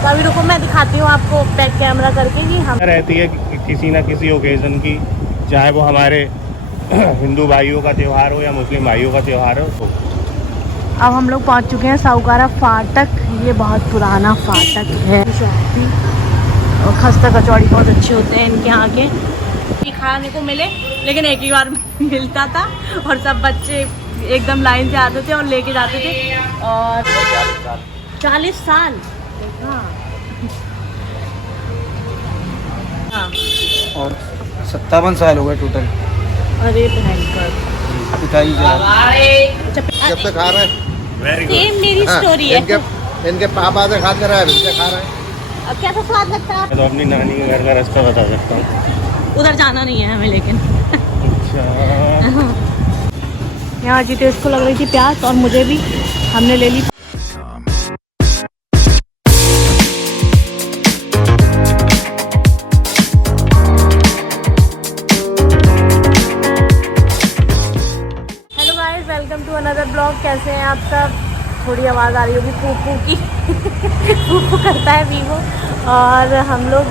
तो अभी रुको मैं दिखाती हूँ आपको बैक कैमरा करके कि हम रहती है किसी ना किसी ओकेज़न की, चाहे वो हमारे हिंदू भाइयों का त्यौहार हो या मुस्लिम भाइयों का त्यौहार हो। तो अब हम लोग पहुँच चुके हैं साहूकारा फाटक। ये बहुत पुराना फाटक है और खस्ता कचौड़ी बहुत अच्छे होते हैं इनके यहाँ के। खाने को मिले लेकिन एक ही बार मिलता था और सब बच्चे एकदम लाइन से आते थे और लेके जाते थे। और 40 साल हाँ और 57 साल हो गए टोटल। अरे भयंकर। पिताजी जब तक खा रहे हैं वेरी गुड। मेरी स्टोरी है। इनके पापा से खाते रहे इनसे खा रहे हैं। अब कैसा स्वाद लगता है? मैं तो अपनी नानी के घर का रास्ता बता सकता हूँ। उधर जाना नहीं है हमें लेकिन अच्छा। यहाँ जितेश को लग रही थी प्यास और मुझे भी, हमने ले ली। Hello guys, welcome to another blog. कैसे हैं आप सब? थोड़ी आवाज़ आ रही होगी पूपू की पूपू करता है वीवो। और हम लोग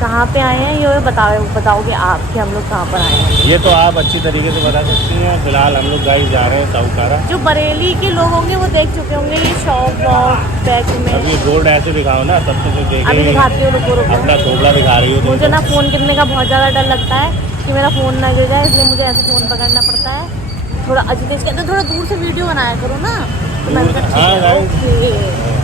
कहाँ पे आए हैं ये बताओगे आप कि हम लोग कहाँ पर आए हैं? ये तो आप अच्छी तरीके से बता सकती हैं। फिलहाल हम लोग गाइस जा रहे हैं साहूकारा। जो बरेली के लोग होंगे वो देख चुके होंगे ये शॉप वॉप बैक में। अभी बोर्ड ऐसे दिखाओ ना, तब से जो अभी दिखाती हूँ, रुको रुको। अपना थोबड़ा दिखा रही हो। मुझे ना फ़ोन गिरने का बहुत ज़्यादा डर लगता है कि मेरा फ़ोन ना गिर जाए, इसलिए मुझे ऐसे फ़ोन पकड़ना पड़ता है। थोड़ा अजितेश कहते हैं थोड़ा दूर से वीडियो बनाया करो ना, तो मैंने कहा ठीक है ओके।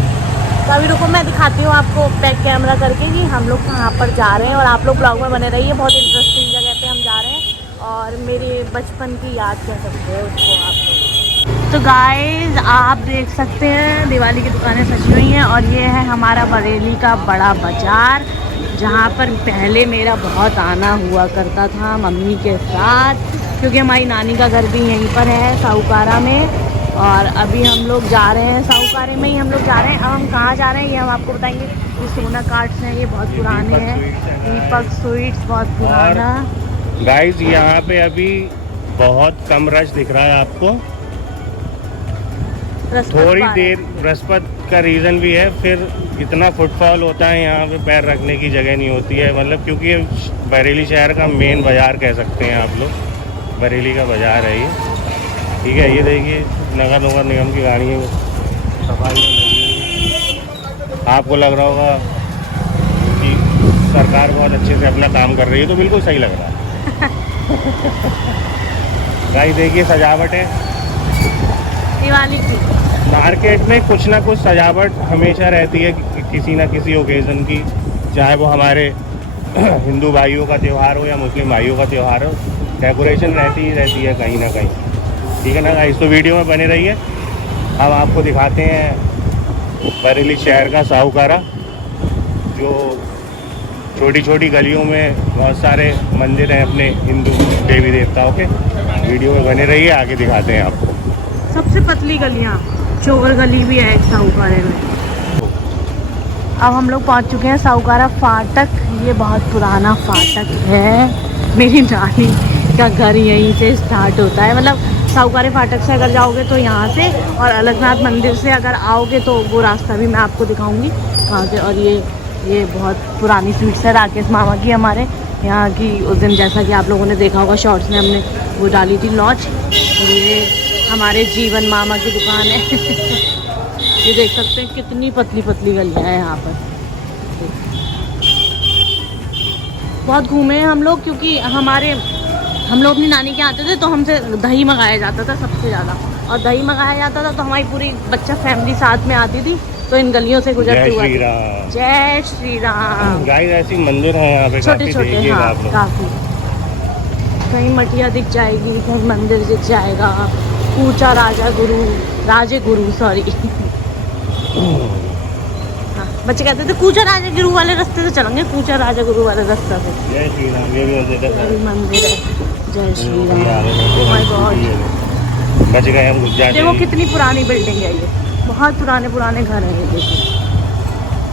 तो अभी रुको मैं दिखाती हूँ आपको बैक कैमरा करके कि हम लोग कहाँ पर जा रहे हैं और आप लोग ब्लॉग में बने रहिए। बहुत इंटरेस्टिंग जगह पे हम जा रहे हैं और मेरे बचपन की याद कह सकते हैं उसको आप लोग। तो गाइस आप देख सकते हैं दिवाली की दुकानें सजी हुई हैं और ये है हमारा बरेली का बड़ा बाज़ार, जहाँ पर पहले मेरा बहुत आना हुआ करता था मम्मी के साथ, क्योंकि हमारी नानी का घर भी यहीं पर है साहूकारा में। और अभी हम लोग जा रहे हैं साहूकारे में ही हम लोग जा रहे हैं। अब हम कहाँ जा रहे हैं ये हम आपको बताएंगे। ये सोना कार्ट्स हैं, ये बहुत पुराने हैं। दीपक स्वीट्स बहुत पुराना। गाइस यहाँ पे अभी बहुत कम रश दिख रहा है आपको। थोड़ी देर रसपत का रीज़न भी है, फिर इतना फुटफॉल होता है यहाँ पे पैर रखने की जगह नहीं होती है। मतलब क्योंकि ये बरेली शहर का मेन बाज़ार कह सकते हैं आप लोग। बरेली का बाज़ार है ये, ठीक है। ये देखिए नगर निगम की गाड़ी है, सफाई में लगी है। आपको लग रहा होगा कि सरकार बहुत अच्छे से अपना काम कर रही है, तो बिल्कुल सही लग रहा है। गाइस देखिए सजावट है दिवाली की। मार्केट में कुछ ना कुछ सजावट हमेशा रहती है किसी ना किसी ओकेज़न की, चाहे वो हमारे हिंदू भाइयों का त्यौहार हो या मुस्लिम भाइयों का त्यौहार हो। डेकोरेशन रहती है कहीं ना कहीं, ठीक है ना गाइस। तो वीडियो में बने रहिए। हम आपको दिखाते हैं बरेली शहर का साहूकारा, जो छोटी छोटी गलियों में बहुत सारे मंदिर हैं अपने हिंदू देवी देवताओं के। वीडियो में बने रहिए, आगे दिखाते हैं आपको। सबसे पतली गलियाँ चोगर गली भी है एक साहूकारे में। अब हम लोग पहुंच चुके हैं साहूकारा फाटक। ये बहुत पुराना फाटक है। मेरी नानी का घर यहीं से स्टार्ट होता है। मतलब साहूकारे फाटक से अगर जाओगे तो यहाँ से, और अलगनाथ मंदिर से अगर आओगे तो वो रास्ता भी मैं आपको दिखाऊंगी कहाँ से। और ये बहुत पुरानी स्वीट्स है राकेश मामा की, हमारे यहाँ की। उस दिन जैसा कि आप लोगों ने देखा होगा शॉर्ट्स में हमने वो डाली थी लॉन्च। ये हमारे जीवन मामा की दुकान है। ये देख सकते हैं कितनी पतली पतली गलियाँ हैं यहाँ पर। बहुत घूमे हैं हम लोग, क्योंकि हम लोग अपनी नानी के आते थे तो हमसे दही मंगाया जाता था सबसे ज़्यादा। और दही मंगाया जाता था तो हमारी पूरी बच्चा फैमिली साथ में आती थी, तो इन गलियों से गुजरते हुए। जय श्री राम। गाइस ऐसी मंदिर है यहाँ पे छोटे छोटे, हाँ काफ़ी। कहीं मटिया दिख जाएगी, कहीं मंदिर दिख जाएगा। कूचा राजे गुरु सॉरी हाँ, बच्चे कहते थे कूचा राजा गुरु वाले रास्ते से चलेंगे, कूचा राजा गुरु वाले रास्ते से। जय श्री राम। ये भी मंदिर है। जय Shri Ram. Oh my God, बच गए हम। देखो कितनी पुरानी बिल्डिंग है ये। बहुत पुराने घर हैं ये।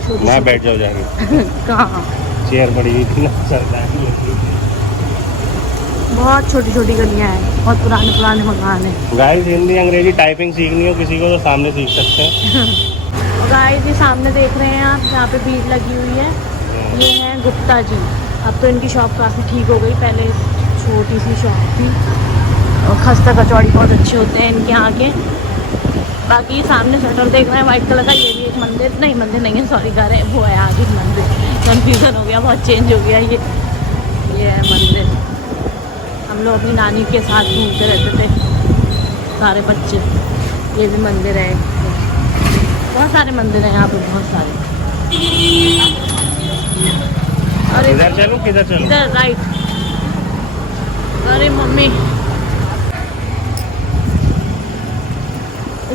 देखो मैं बैठ जाओ जाके। कहाँ चेयर पड़ी हुई थी ना सरकारी। बहुत छोटी छोटी गलियाँ हैं, बहुत पुराने मकान हैं। गाइस हिंदी अंग्रेजी टाइपिंग सीखनी हो किसी को तो सामने सीख सकते हैं। गाइस ये सामने देख रहे हैं आप, जहाँ पे भीड़ लगी हुई है, ये है गुप्ता जी। अब तो इनकी शॉप काफ़ी ठीक हो गई, पहले छोटी सी शॉप थी। और खस्ता कचौड़ी बहुत अच्छे होते हैं इनके यहाँ के। बाकी सामने शटर देख रहे हैं वाइट कलर का, ये भी एक मंदिर, नहीं मंदिर नहीं है सॉरी, घर है, वो है आगे मंदिर। कन्फ्यूज़न हो गया, बहुत चेंज हो गया। ये है मंदिर। हम लोग अपनी नानी के साथ घूमते रहते थे सारे बच्चे। ये भी मंदिर है, बहुत सारे मंदिर हैं यहाँ पे, बहुत सारे। अरे किधर चलूं किधर चलूं? इधर राइट। अरे मम्मी,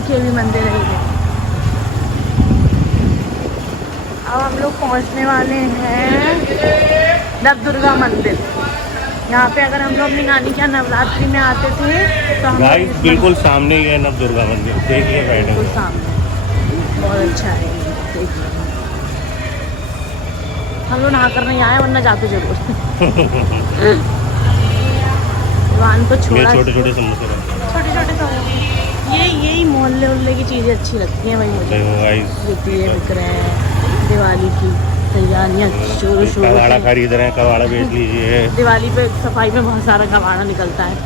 ये भी मंदिर है। ये अब हम लोग पहुँचने वाले हैं नव दुर्गा मंदिर। यहाँ पे अगर हम लोग अपनी नानी के नवरात्रि में आते थे तो हम गाइस बिल्कुल सामने ही है नव दुर्गा मंदिर, देखिए बिल्कुल मैडम। सामने, बहुत अच्छा है। देखिए हम लोग नहा कर नहीं आए, वरना जाते जरूर। वाहन को छोड़ा, छोटे छोटे समोसे छोटे छोटे समोसे, यही मोहल्ले उल्ले की चीज़ें अच्छी लगती हैं भाई मुझे। ये बिक रहे हैं, दिवाली की तैयारियाँ शुरू कबाड़ा खरीद रहे हैं, कबाड़ा बेच लीजिए। दिवाली पे सफाई में बहुत सारा कबाड़ा निकलता है।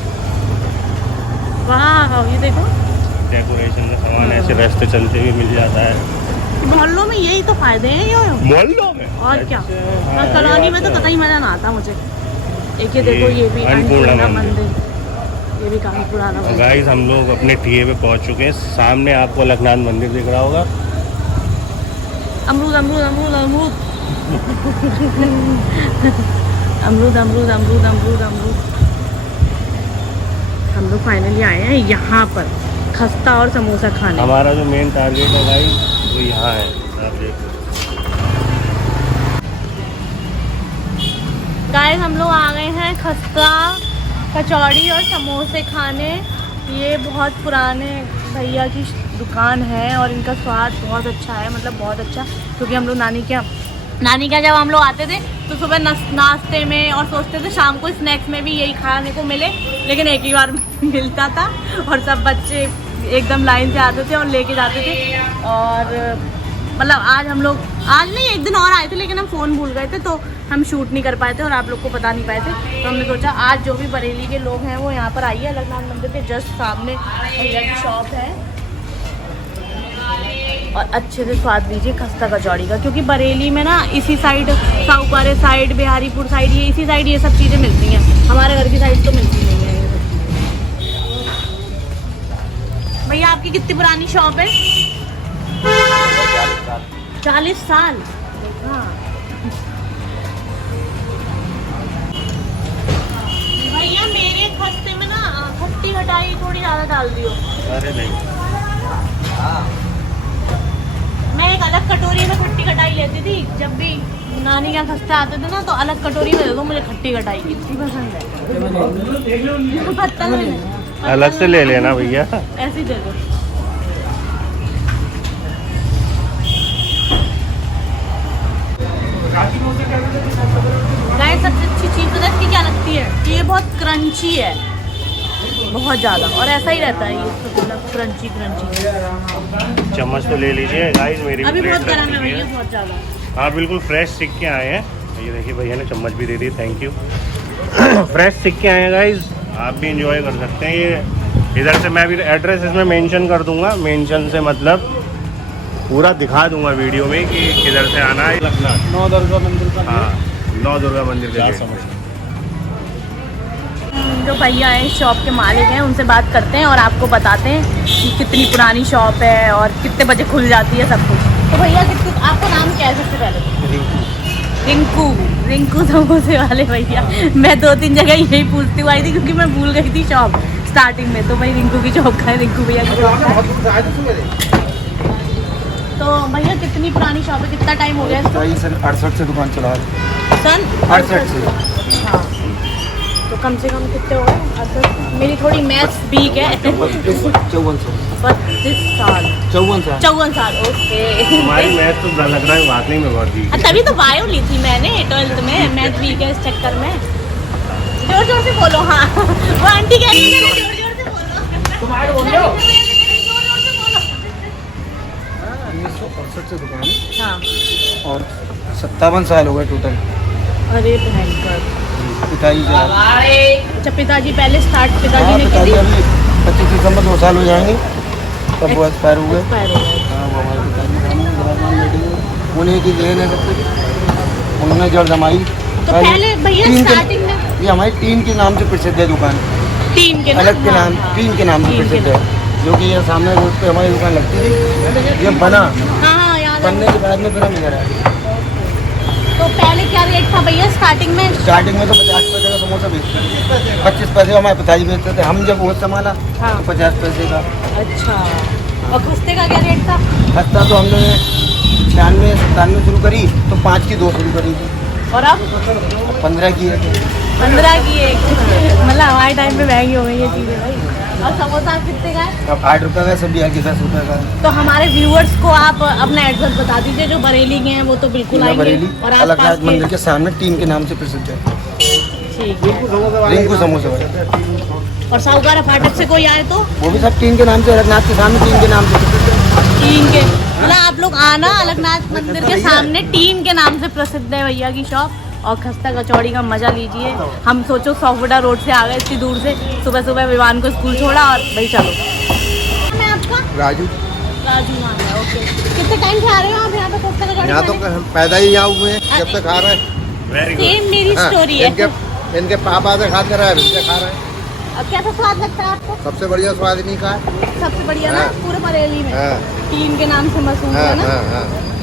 वाह ये देखो, डेकोरेशन का सामान ऐसे रास्ते चलते हुए मिल जाता है। मोहल्लों में यही तो फायदे हैं ये। मोहल्लों में और क्या, अच्छा, और कॉलोनी में तो कतई मज़ा ना आता मुझे। एक ये देखो, ये भी अन्नपूर्णा अन्नपूर्णा मंदिर। मंदिर, ये भी काफ़ी पुराना मंदिर। गाइस हम लोग अपने ठिये पे पहुंच चुके हैं। सामने आपको अलकनाथ मंदिर दिख रहा होगा। अमरूद अमरूद अमरूद अमरूद अमरूद अमरूद अमरूद अमरूद अमरूद। हम लोग फाइनली आए हैं यहाँ पर खस्ता और समोसा खाने। हमारा जो मेन टारगेट है गाइस वो यहाँ है, आप देखो। गाइस हम लोग आ गए हैं खस्ता कचौड़ी और समोसे खाने। ये बहुत पुराने भैया की दुकान है और इनका स्वाद बहुत अच्छा है, मतलब बहुत अच्छा। क्योंकि हम लोग नानी के जब हम लोग आते थे तो सुबह नाश्ते में और सोचते थे शाम को स्नैक्स में भी यही खाने को मिले, लेकिन एक ही बार मिलता था और सब बच्चे एकदम लाइन से आते थे और लेके जाते थे। और मतलब आज नहीं, एक दिन और आए थे, लेकिन हम फ़ोन भूल गए थे तो हम शूट नहीं कर पाए थे और आप लोग को बता नहीं पाए थे। तो हमने सोचा आज जो भी बरेली के लोग हैं वो यहाँ पर आइए। अलकनाथ मंदिर के जस्ट सामने भैया की शॉप है और अच्छे से स्वाद लीजिए खस्ता कचौड़ी का। क्योंकि बरेली में ना इसी साइड, साहूपारे साइड, बिहारीपुर साइड, ये इसी साइड ये सब चीज़ें मिलती हैं। हमारे घर की साइड तो मिलती नहीं है ये सब चीज़ें। भैया आपकी कितनी पुरानी शॉप है? 40 साल। हाँ भैया मेरे खस्ते में ना खट्टी खटाई थोड़ी ज़्यादा डाल दियो। अरे नहीं, मैं एक अलग कटोरी में खट्टी खटाई लेती थी जब भी नानी के खस्ते आते थे ना, तो अलग कटोरी में दे दो मुझे खट्टी खटाई, इतनी पसंद है। पत्तल में अलग से ले लेना भैया। ऐसे ही दे दो। गाइस सबसे अच्छी चीज़ पता है इसकी क्या लगती है? ये बहुत क्रंची है, बहुत ज़्यादा, और ऐसा ही रहता है ये, मतलब क्रंची क्रंची। चम्मच तो ले लीजिए गाइस, मेरी अभी भी बहुत प्लेट गर्म रखी है हुई भैया, बहुत ज़्यादा। हाँ बिल्कुल फ्रेश सिक्के आए हैं। ये देखिए भैया ने चम्मच भी दे दी, थैंक यू। फ्रेश सिक्के आए हैं गाइस, आप भी इंजॉय कर सकते हैं। ये इधर से मैं भी एड्रेस इसमें मेंशन कर दूंगा। मेंशन से मतलब पूरा दिखा दूंगा वीडियो में कि किधर से आना है। लखनऊ नौ दुर्गा मंदिर का हाँ, नौ दुर्गा मंदिर का गेट। जो भैया हैं शॉप के मालिक हैं, उनसे बात करते हैं और आपको बताते हैं कि कितनी पुरानी शॉप है और कितने बजे खुल जाती है सब कुछ। तो भैया आपका नाम क्या है सबसे पहले? रिंकू समोसे वाले भैया। मैं 2-3 जगह यही पूछती हुई आई थी क्योंकि मैं भूल गई थी शॉप स्टार्टिंग में। तो भाई रिंकू की शॉप का है, रिंकू भैया की शॉप है। तो भैया कितनी पुरानी शॉप है, कितना टाइम हो गया इसको? भाई सन 68 से दुकान चला है। सन 68 से। हाँ, तो कम से कम कितने हो गए? मेरी थोड़ी मैथ्स वीक है। 32 साल 54 साल। ओके। हमारी मैथ तो लग रहा है बात नहीं में बहुत दी। तभी तो बायो ली थी मैंने 12th में, मैथ वीक है इस चक्कर में। जोर जोर से बोलो। हाँ वो आंटी कह रही है जोर जोर से बोलो। तुम आए बोल रहे हो? 1950 68 से दुकान है हाँ। और 57 साल हो गए टोटल। अरे भयंकर। पिताजी से अच्छा पिताजी पहले स्टार्ट हाँ, पिताजी ने की पिताजी थी? अभी 25 दिसंबर 2 साल हो जाएंगे तब वो एक्सपायर हुए। एक्सपायर हो गए। हाँ, वो हमारे पिताजी उन्हीं की देन है सब कुछ। उन्होंने जड़ जमाई। तो पहले भैया टीन के- स्टार्टिंग में ये हमारी टीन के नाम से प्रसिद्ध है दुकान। टीन के अलग के नाम हाँ, टीन के नाम से टीन के प्रसिद्ध नाम। है, जो कि ये सामने रोड पे हमारी दुकान लगती थी। ये बना, हाँ हाँ याद बनने है। के बाद में फिर हम इधर आए। तो पहले क्या रेट था भैया स्टार्टिंग में? स्टार्टिंग में तो 50 पैसे का समोसा बेचते थे, 25 पैसे का हमारे पिताजी बेचते थे। हम जब वो संभाला हाँ। तो 50 पैसे का। अच्छा। और खस्ते का क्या रेट था? खस्ता तो हमने 96 97 शुरू करी तो 5 की 2 शुरू करी थी, और अब 15 की है। 15 की एक। मतलब हमारे टाइम पे महंगी हो गई ये चीज़ें भाई। और समोसा कितने का है? अब 8 रुपये का, सब्जी हल्की 10 रुपये का। तो हमारे व्यूअर्स को आप अपना एड्रेस बता दीजिए, जो बरेली के हैं वो तो बिल्कुल आएंगे। बरेली और अलग आसपास मंदिर के के सामने टीन के नाम से प्रसिद्ध है। ठीक है। रिंकू समोसा वाला। और साहूकारा फाटक से कोई आए तो वो भी सब टीन के नाम से, रघुनाथ के सामने टीन के नाम से प्रसिद्ध है। टीन के मतलब आप लोग आना, अलगनाथ मंदिर के सामने टीन के नाम से प्रसिद्ध है भैया की शॉप। और खस्ता कचौड़ी का मजा लीजिए। हम सोचो सॉफ्टवेयर रोड से आ गए इतनी दूर से, सुबह सुबह विवान को स्कूल छोड़ा और भाई चलो। मैं आपका राजू, राजू मान है, ओके। कितने टाइम से आ रहे हो आप यहाँ पे खस्ता कचौड़ी यहाँ तो खाने? हम पैदा ही यहाँ हुए हैं, जब तक खा रहे हैं। Very good. सेम मेरी स्टोरी है। इनके पापा से खाते रहे, इनसे खा रहे हैं। अब कैसा स्वाद लगता है आपको? सबसे बढ़िया स्वाद इन्हीं का है। सबसे बढ़िया ना हाँ। पूरे बरेली में हाँ। टीन के नाम से मशहूर है ना।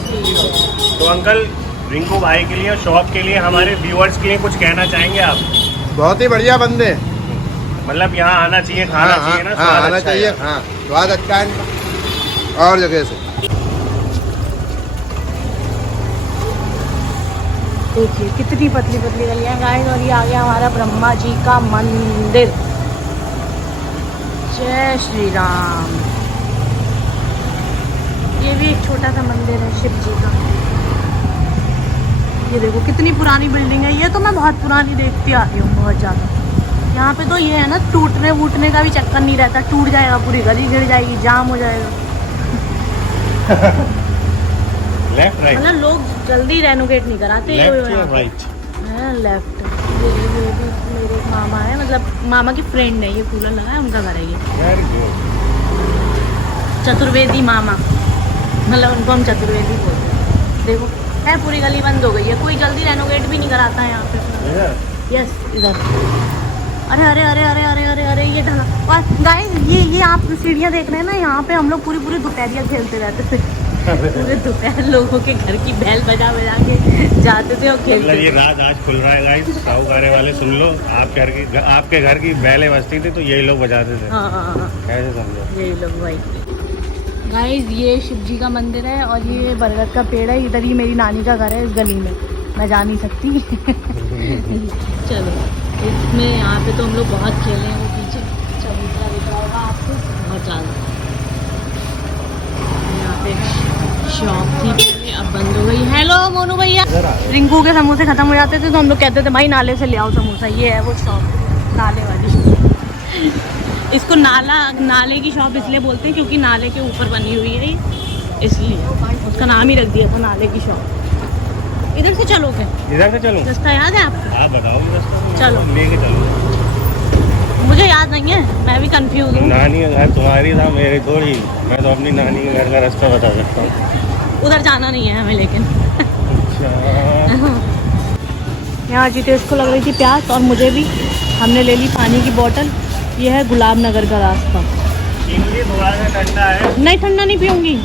ठीक है। तो अंकल रिंकू भाई के लिए और शॉप के लिए, हमारे व्यूअर्स के लिए कुछ कहना चाहेंगे आप? बहुत ही बढ़िया बंदे। मतलब यहाँ आना चाहिए, खाना चाहिए ना, स्वाद आना अच्छा है चाहिए। यहाँ। हाँ, स्वाद अच्छा है इनका। और जगह से देखिए कितनी पतली पतली गलियां गाइस, और ये आ गया हमारा ब्रह्मा जी का मंदिर। जय श्री राम। ये भी एक छोटा सा मंदिर है शिव जी का। ये देखो कितनी पुरानी बिल्डिंग है। ये तो मैं बहुत पुरानी देखती आ रही हूँ, बहुत ज़्यादा। यहाँ पे तो ये है ना, टूटने वूटने का भी चक्कर नहीं रहता। टूट जाएगा पूरी गली, गिर जाएगी, जाम हो जाएगा। लेफ्ट राइट, मतलब लोग जल्दी रेनोवेट नहीं कराते। लेफ्ट या राइट? लेफ्ट। ये भी मेरे मामा है, मतलब मामा की फ्रेंड है। ये कूलर लगा है, उनका घर है ये। Very good. चतुर्वेदी मामा, मतलब उनको हम चतुर्वेदी बोलते हैं। देखो है पूरी गली बंद हो गई है, कोई जल्दी रेनोवेट भी नहीं कराता है यहाँ पे। यस इधर। अरे अरे अरे अरे अरे अरे अरे ये ढला। और गाइस ये आप सीढ़ियाँ देख रहे हैं ना, यहाँ पे हम लोग पूरी पूरी दोपहरिया खेलते रहते थे। पूरे दोपहर लोगों के घर की बैल बजा बजा के जाते थे और खेलते मतलब ये थे। राज आज खुल रहा है गाइस, साहूकारे वाले सुन लो। आपके घर की बैलें बजती थी तो यही लोग बजाते थे। हाँ ऐसे समझो। यही लोग भाई। गाइस ये शिव जी का मंदिर है और ये बरगद का पेड़ है। इधर ही मेरी नानी का घर है, इस गली में। मैं जा नहीं सकती। चलो इसमें यहाँ पे तो हम लोग बहुत खेले हैं। वो पीछे चबूतरा दिख रहा होगा आपको, बहुत ज़्यादा। यहाँ पे शॉप थी पहले, अब बंद हो गई। हेलो मोनू भैया। रिंकू के समोसे खत्म हो जाते थे तो हम लोग कहते थे भाई नाले से ले आओ समोसा। ये है वो शॉप, नाले वाली। इसको नाले की शॉप इसलिए बोलते हैं क्योंकि नाले के ऊपर बनी हुई है ये, इसलिए उसका नाम ही रख दिया था नाले की शॉप। इधर से चलोगे? इधर से चलूं? रास्ता याद है आपको? आप बताओ रास्ता। चलो। लेके चलो। मुझे याद नहीं है, मैं भी कंफ्यूज हूँ। नानी का घर तुम्हारी था, मेरी थोड़ी। मैं तो अपनी नानी के घर का रास्ता बता सकता हूँ। उधर जाना नहीं है हमें लेकिन। अच्छा। यहाँ जितेश को लग रही थी प्यास और मुझे भी। हमने ले ली पानी की बोतल। ये है गुलाब नगर का रास्ता। थोड़ा सा ठंडा है। नहीं ठंडा नहीं पीऊँगी।